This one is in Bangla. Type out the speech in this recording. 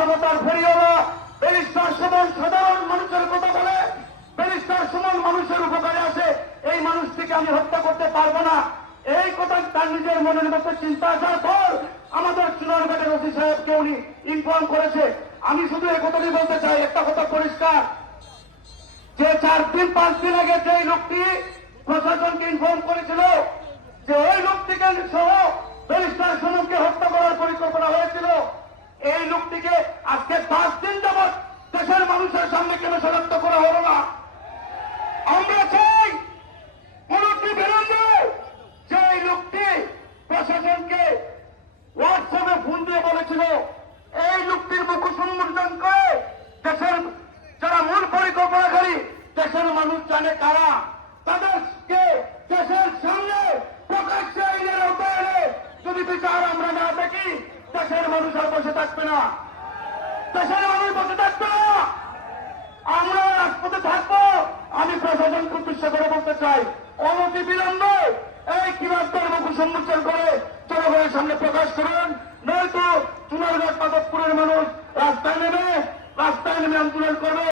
মানবতার ফেরিওয়ালা ব্যারিস্টার সুমন সাধারণ মানুষের কথা বলে, ব্যারিস্টার সুমন মানুষের উপকারে আসে, এই মানুষটিকে আমি হত্যা করতে পারবো না, এই কথা তার নিজের মনের মধ্যে চিন্তা আসার পর আমাদের চুনারঘাটের ওসি সাহেবকে উনি ইনফর্ম করেছে। আমি শুধু এই কথাটি বলতে চাই, একটা কথা পরিষ্কার, যে 4 দিন 5 দিন আগে যে লোকটি প্রশাসনকে ইনফর্ম করেছিল যে ওই লোকটিকে সহ ব্যারিস্টার সুমনকে হত্যা করার পরিকল্পনা হয়েছিল, এই লোকটিকে আজকে 5 দিন যাবৎ দেশের মানুষের সামনে কেন শনাক্ত করা হলো না? আমরা চাই অনতিবিলম্বে যে এই লোকটি প্রশাসনকে হোয়াটসঅ্যাপে ফোন দিয়ে বলেছিল, এই লোকটির মুখ উন্মোচন করে দেশের যারা মূল পরিকল্পনাকারী দেশের মানুষ জানে কারা, তাদেরকে দেশের সামনে প্রকাশ্যে আইনের আওতায় যদি বিচার আমরা না দেখি, দেশের মানুষ আর বসে থাকবে না, দেশের মানুষ বসে থাকবে না, আমরা রাজপথে থাকবো। আমি প্রশাসনকে উদ্দেশ্য করে বলতে চাই, অনতি বিলম্বে এই কিরাতদের মুখ উন্মোচন করে জনগণের সামনে প্রকাশ করুন, নয়তো চুনারঘাট মাধবপুরের মানুষ রাস্তায় নেমে আন্দোলন করবে।